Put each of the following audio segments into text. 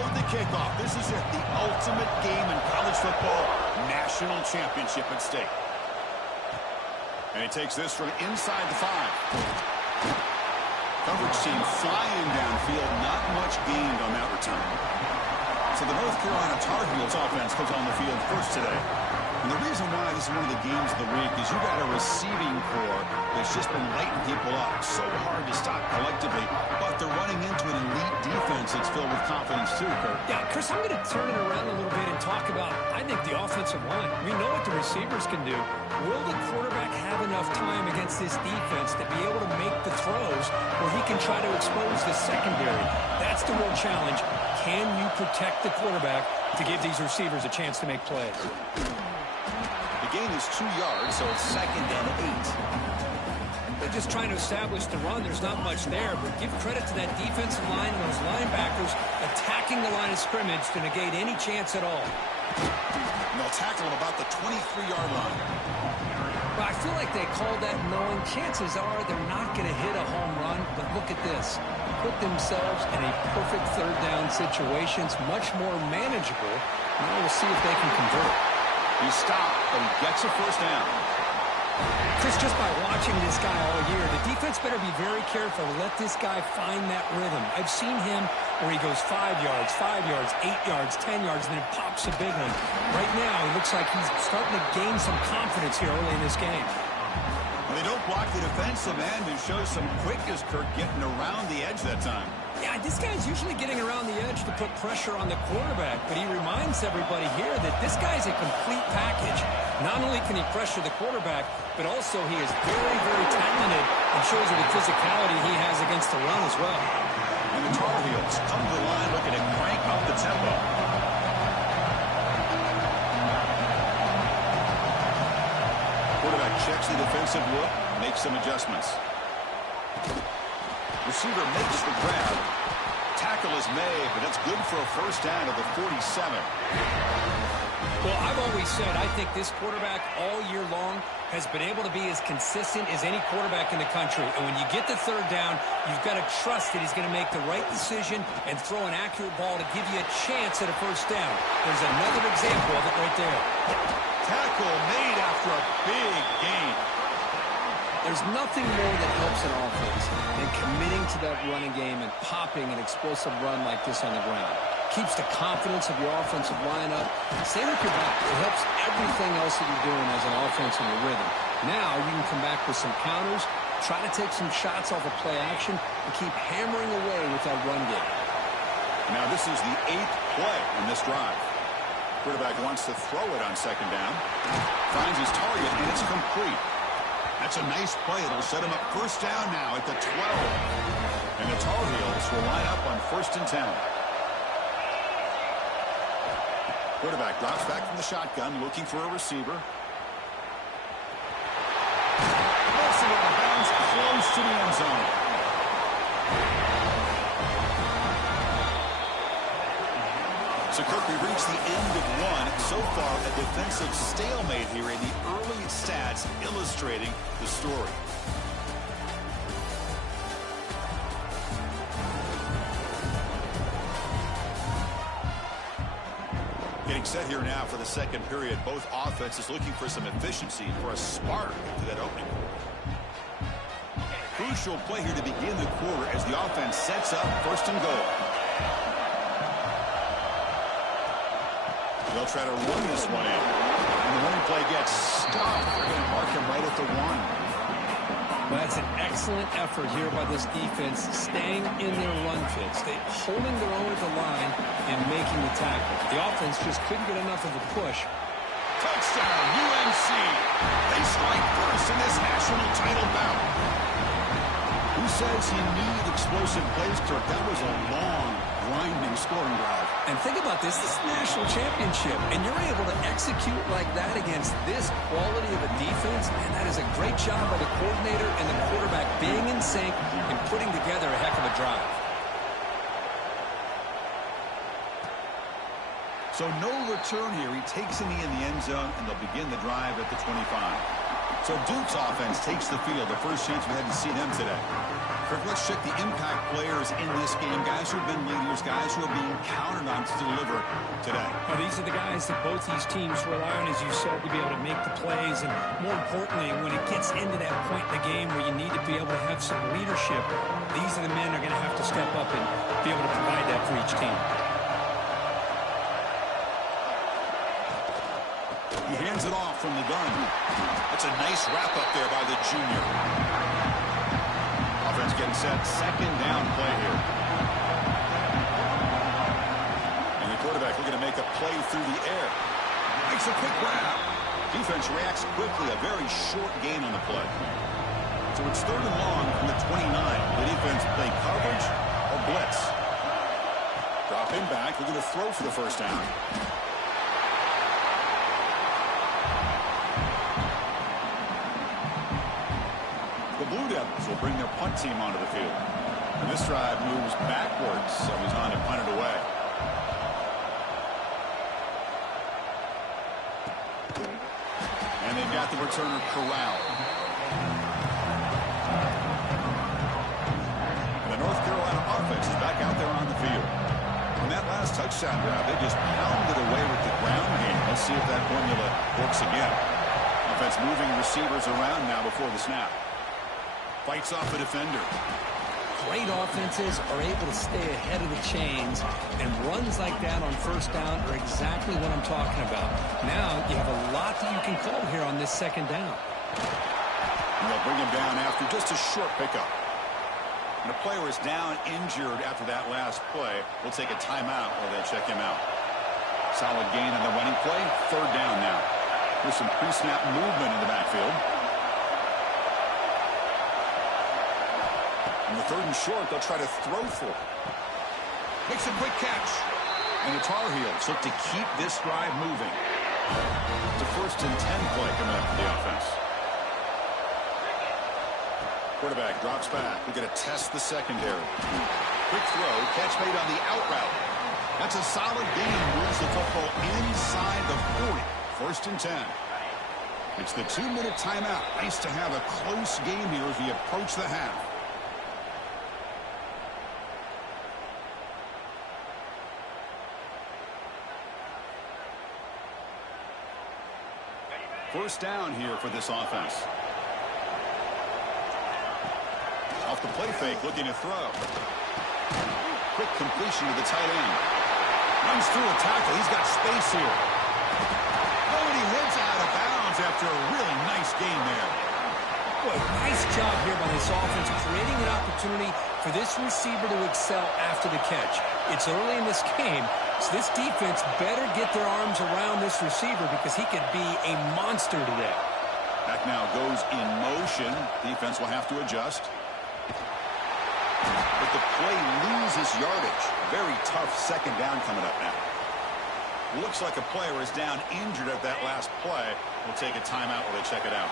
throwed the kickoff. This is it, the ultimate game in college football. National championship at stake. And he takes this from inside the 5. Coverage team flying downfield. Not much gained on that return. So the North Carolina Tar Heels offense comes on the field first today. And the reason why this is one of the games of the week is you got a receiving corps that's just been lighting people up. So hard to stop collectively, but they're running into an elite defense that's filled with confidence too, Kurt. Yeah, Chris, I'm going to turn it around a little bit and talk about, I think, the offensive line. We know what the receivers can do. Will the quarterback have enough time against this defense to be able to make the throws where he can try to expose the secondary? That's the real challenge. Can you protect the quarterback to give these receivers a chance to make plays? The gain is 2 yards, so it's 2nd and 8. They're just trying to establish the run. There's not much there, but give credit to that defensive line and those linebackers attacking the line of scrimmage to negate any chance at all. And they'll tackle him about the 23-yard line. Well, I feel like they called that knowing chances are they're not going to hit a home run, but look at this. Put themselves in a perfect third down situation. It's much more manageable. Now we'll see if they can convert. He stopped, but he gets a first down. Chris, just by watching this guy all year, the defense better be very careful to let this guy find that rhythm. I've seen him where he goes 5 yards, 5 yards, 8 yards, 10 yards, and then pops a big one. Right now, it looks like he's starting to gain some confidence here early in this game. Well, they don't block the defensive end and show some quickness, Kirk, getting around the edge that time. Yeah, this guy's usually getting around the edge to put pressure on the quarterback, but he reminds everybody here that this guy's a complete package. Not only can he pressure the quarterback, but also he is very, very talented and shows you the physicality he has against the run as well. And the Tar Heels come to the line looking to crank up the tempo. Quarterback checks the defensive look, makes some adjustments. Receiver makes the grab. Tackle is made, but that's good for a first down at the 47. Well, I've always said I think this quarterback all year long has been able to be as consistent as any quarterback in the country. And when you get the third down, you've got to trust that he's going to make the right decision and throw an accurate ball to give you a chance at a first down. There's another example of it right there. Tackle made after a big gain. There's nothing more that helps an offense than committing to that running game and popping an explosive run like this on the ground. Keeps the confidence of your offensive line up. Same with your back. It helps everything else that you're doing as an offense in your rhythm. Now you can come back with some counters, try to take some shots off of play action, and keep hammering away with that run game. Now this is the 8th play in this drive. Quarterback wants to throw it on 2nd down. Finds his target, and it's complete. That's a nice play. It'll set him up first down now at the 12. And the Tar Heels will line up on 1st and 10. Quarterback drops back from the shotgun, looking for a receiver. Wilson out of bounds, close to the end zone. So, Kirk, we've reached the end of one. So far, a defensive stalemate here in the early stats illustrating the story. Getting set here now for the second period. Both offenses looking for some efficiency, for a spark to that opening. Crucial play here to begin the quarter as the offense sets up 1st and goal. They'll try to run this one in. And the running play gets stopped. They're going to mark him right at the 1. Well, that's an excellent effort here by this defense, staying in their run fits. They holding their own at the line and making the tackle. The offense just couldn't get enough of a push. Touchdown, UNC. They strike first in this national title bout. Who says he needed explosive plays, Kirk? That was a long, grinding scoring drive. And think about this. This is a national championship, and you're able to execute like that against this quality of a defense, and that is a great job by the coordinator and the quarterback being in sync and putting together a heck of a drive. So no return here. He takes a knee in the end zone, and they'll begin the drive at the 25. So Duke's offense takes the field. The first chance we had to see them today. Kirk, let's check the impact players in this game. Guys who have been leaders, guys who are being counted on to deliver today. Well, these are the guys that both these teams rely on, as you said, to be able to make the plays. And more importantly, when it gets into that point in the game where you need to be able to have some leadership, these are the men that are going to have to step up and be able to provide that for each team. He hands it off from the gun. That's a nice wrap up there by the junior. Offense getting set. Second down play here. And the quarterback looking to make a play through the air. Makes a quick grab. Defense reacts quickly. A very short gain on the play. So it's 3rd and long from the 29. The defense play coverage or blitz. Dropping back. Looking to throw for the first down. Blue Devils will bring their punt team onto the field. And this drive moves backwards, so he's on to punt it away. And they've got the returner corralled. And the North Carolina offense is back out there on the field. On that last touchdown drive, they just pounded away with the ground game. Let's see if that formula works again. Offense moving receivers around now before the snap. Fights off a defender. Great offenses are able to stay ahead of the chains, and runs like that on first down are exactly what I'm talking about. Now you have a lot that you can call here on this second down. And they'll bring him down after just a short pickup. And a player is down injured after that last play. We'll take a timeout while they check him out. Solid gain on the running play. 3rd down now. There's some pre-snap movement in the backfield. On the 3rd and short, they'll try to throw for it. Makes a quick catch. And the Tar Heels look to keep this drive moving. It's a 1st and 10 play coming up for the offense. Quarterback drops back. We're going to test the secondary. Quick throw. Catch made on the out route. That's a solid gain. Moves the football inside the 40. 1st and 10. It's the 2-minute timeout. Nice to have a close game here as we approach the half. First down here for this offense. Off the play fake, looking to throw. Quick completion to the tight end. Runs through a tackle. He's got space here. Oh, and he hits out of bounds after a really nice gain there. Boy, nice job here by this offense, creating an opportunity for this receiver to excel after the catch. It's early in this game, so this defense better get their arms around this receiver because he could be a monster today. Back now goes in motion. Defense will have to adjust. But the play loses yardage. Very tough second down coming up now. Looks like a player is down injured at that last play. We'll take a timeout while they check it out.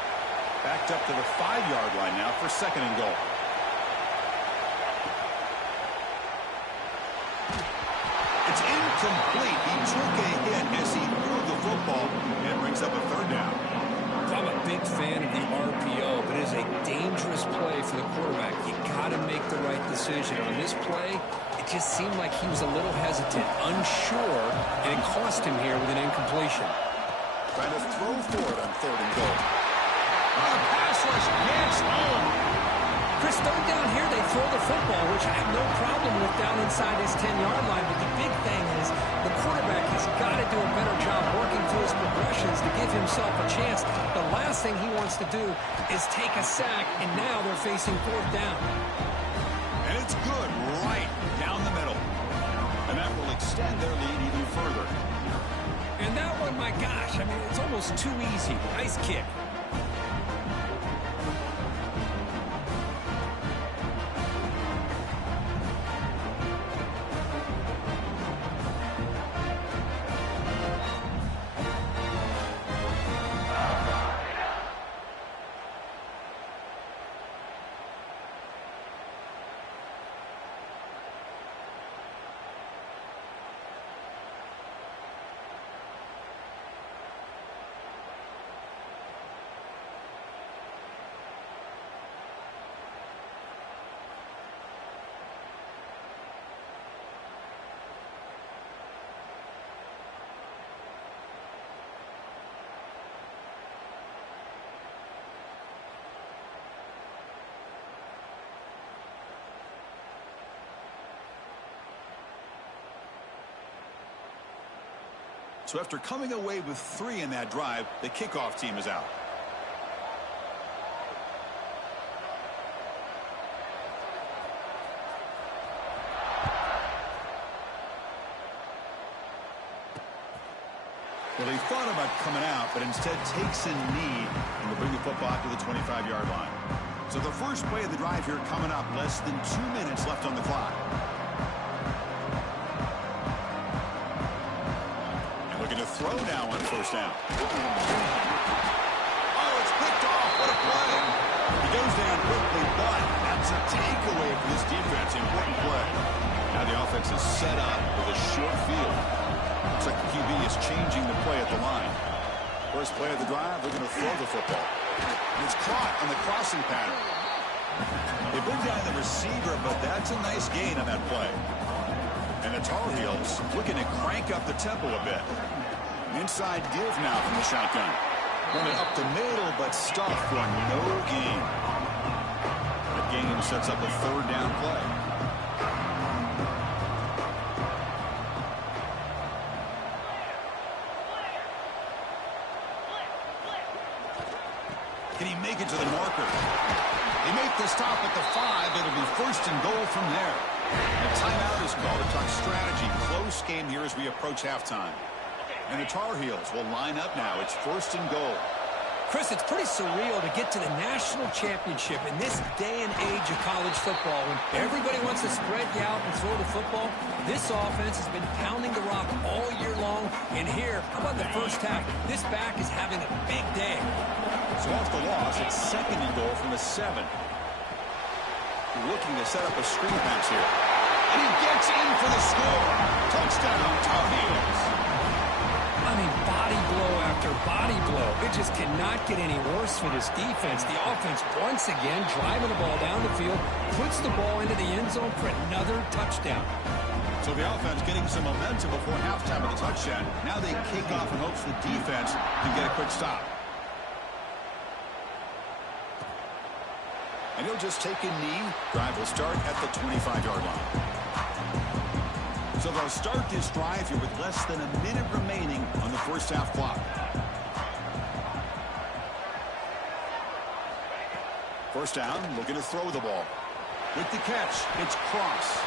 Backed up to the 5-yard line now for 2nd and goal. It's incomplete. He took a hit as he threw the football and brings up a 3rd down. I'm a big fan of the RPO, but it is a dangerous play for the quarterback. You got to make the right decision. On this play, it just seemed like he was a little hesitant, unsure, and it cost him here with an incompletion. Trying to throw for it on 3rd and goal. Pass rush gets home. Chris, 3rd down here, they throw the football, which I have no problem with down inside his 10-yard line. But the big thing is the quarterback has got to do a better job working through his progressions to give himself a chance. The last thing he wants to do is take a sack, and now they're facing 4th down. And it's good right down the middle. And that will extend their lead even further. And that one, my gosh, I mean, it's almost too easy. Nice kick. So after coming away with 3 in that drive, the kickoff team is out. Well, he thought about coming out, but instead takes a knee and will bring the football to the 25-yard line. So the first play of the drive here coming up, less than 2 minutes left on the clock. And looking to throw now on first down. Oh, it's picked off. What a play. He goes down quickly, but that's a takeaway for this defense. Important play. Now the offense is set up with a short field. Looks like the QB is changing the play at the line. First play of the drive, they're going to throw the football. And it's caught on the crossing pattern. They bring down the receiver, but that's a nice gain on that play. And the Tar Heels looking to crank up the tempo a bit. An inside give now from the shotgun. Running up the middle, but stuffed for no gain. That gain sets up a third down play. Can he make it to the marker? They make the stop at the 5. It'll be first and goal from there. A timeout is called to talk strategy. Close game here as we approach halftime. And the Tar Heels will line up now. It's first and goal. Chris, it's pretty surreal to get to the national championship in this day and age of college football when everybody wants to spread you out and throw the football. This offense has been pounding the rock all year long. And here, how about the first half? This back is having a big day. So off the loss, it's second and goal from the 7. Looking to set up a screen pass here. And he gets in for the score. Touchdown, Tar Heels. I mean, body blow after body blow. It just cannot get any worse for this defense. The offense, once again, driving the ball down the field, puts the ball into the end zone for another touchdown. So the offense getting some momentum before halftime of the touchdown. Now they kick off in hopes the defense can get a quick stop. And he'll just take a knee. Drive will start at the 25-yard line. So they'll start this drive here with less than a minute remaining on the first half clock. First down, looking to throw the ball. With the catch, it's Cross.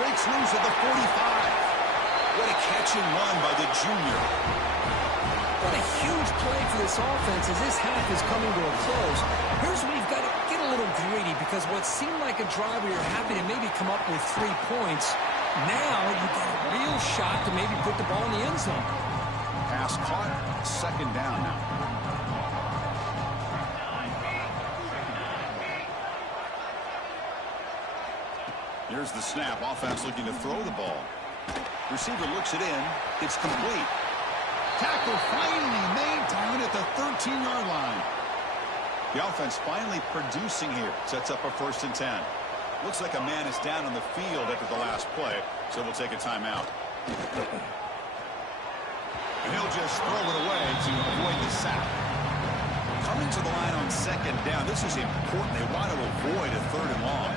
Breaks loose at the 45. What a catch and run by the junior. What a huge play for this offense as this half is coming to a close. Here's where you've got to get a little greedy because what seemed like a drive where you're happy to maybe come up with 3 points, now you've got a real shot to maybe put the ball in the end zone. Pass caught, second down now. Here's the snap. Offense looking to throw the ball. Receiver looks it in. It's complete. Tackle finally made down at the 13-yard line. The offense finally producing here. Sets up a first and 10. Looks like a man is down on the field after the last play, so we'll take a timeout. And he'll just throw it away to avoid the sack. Coming to the line on second down. This is important. They want to avoid a third and long.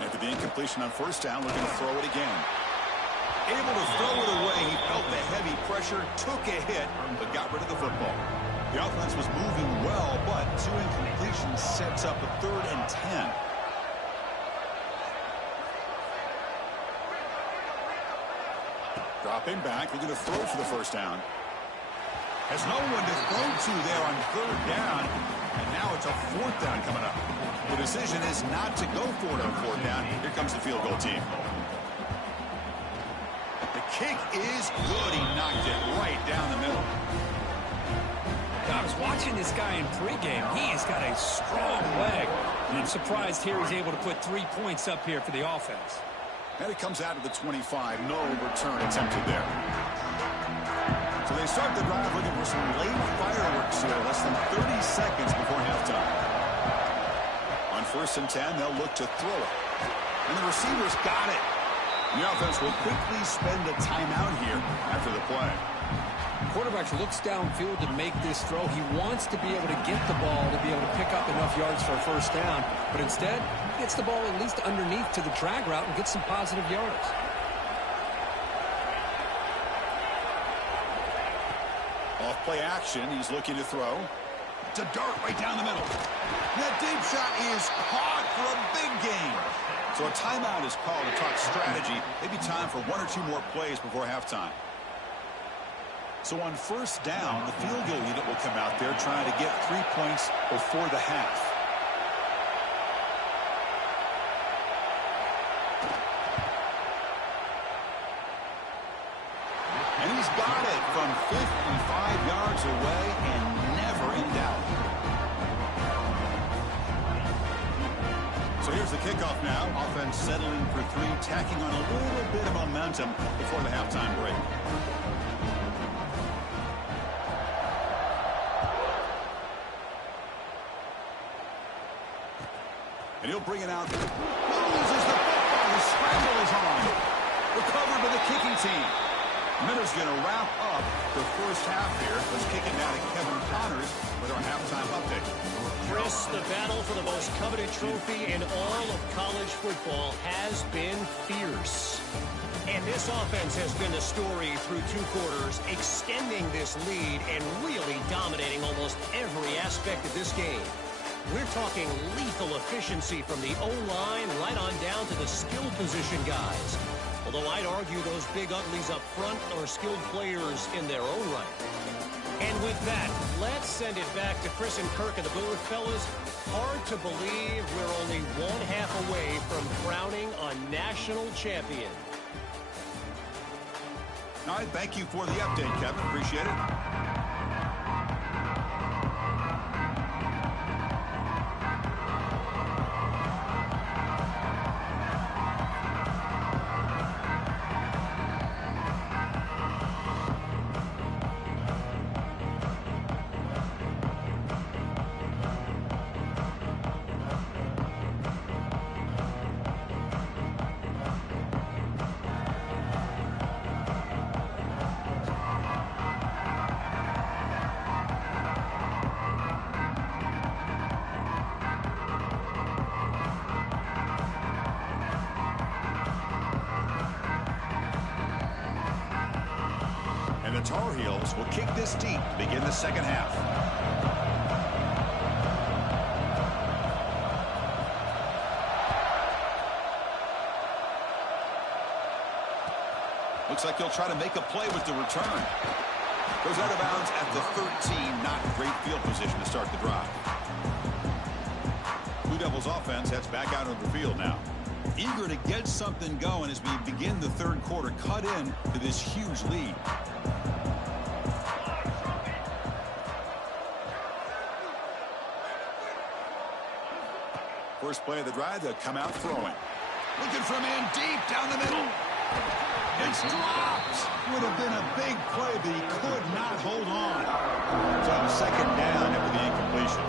After the incompletion on first down, we're going to throw it again. Able to throw it away. He felt the heavy pressure, took a hit, but got rid of the football. The offense was moving well, but 2 incompletions sets up a third and 10. Dropping back, they're going to throw for the first down. Has no one to throw to there on third down, and now it's a fourth down coming up. The decision is not to go for it on fourth down. Here comes the field goal team. The kick is good. He knocked it right down the middle. I was watching this guy in pregame. He has got a strong leg. And I'm surprised here he's able to put 3 points up here for the offense. And it comes out of the 25. No return attempted there. So they start the drive looking for some late fireworks here. Less than 30 seconds before halftime. On first and 10, they'll look to throw it. And the receivers got it. The offense will quickly spend a timeout here after the play. Quarterback looks downfield to make this throw. He wants to be able to get the ball to be able to pick up up enough yards for a first down, but instead, he gets the ball at least underneath to the drag route and gets some positive yards. Off play action, he's looking to throw. It's a dart right down the middle. That deep shot is caught for a big gain. So a timeout is called to talk strategy. Maybe time for 1 or 2 more plays before halftime. So on first down, the field goal unit will come out there trying to get 3 points before the half. And he's got it from 55 yards away and never in doubt. So here's the kickoff now. Offense settling for 3, tacking on a little bit of momentum before the halftime break. And he'll bring it out. Loses the football. The scramble is on. Recovered by the kicking team. Miller's going to wrap up the first half here. Let's kick it now to Kevin Connors with our halftime update. Chris, the battle for the most coveted trophy in all of college football has been fierce. And this offense has been the story through 2 quarters, extending this lead and really dominating almost every aspect of this game. We're talking lethal efficiency from the O-line right on down to the skill position guys. Although I'd argue those big uglies up front are skilled players in their own right. And with that, let's send it back to Chris and Kirk in the booth. Fellas, hard to believe we're only 1/2 away from crowning a national champion. All right, thank you for the update, Kevin. Appreciate it. The Tar Heels will kick this deep to begin the second half. Looks like they'll try to make a play with the return. Goes out of bounds at the 13. Not great field position to start the drive. Blue Devils offense heads back out on the field now. Eager to get something going as we begin the third quarter, cut in to this huge lead. First play of the drive, they'll come out throwing. Looking for a man deep down the middle. It's dropped. Would have been a big play, but he could not hold on. So second down after the incompletion.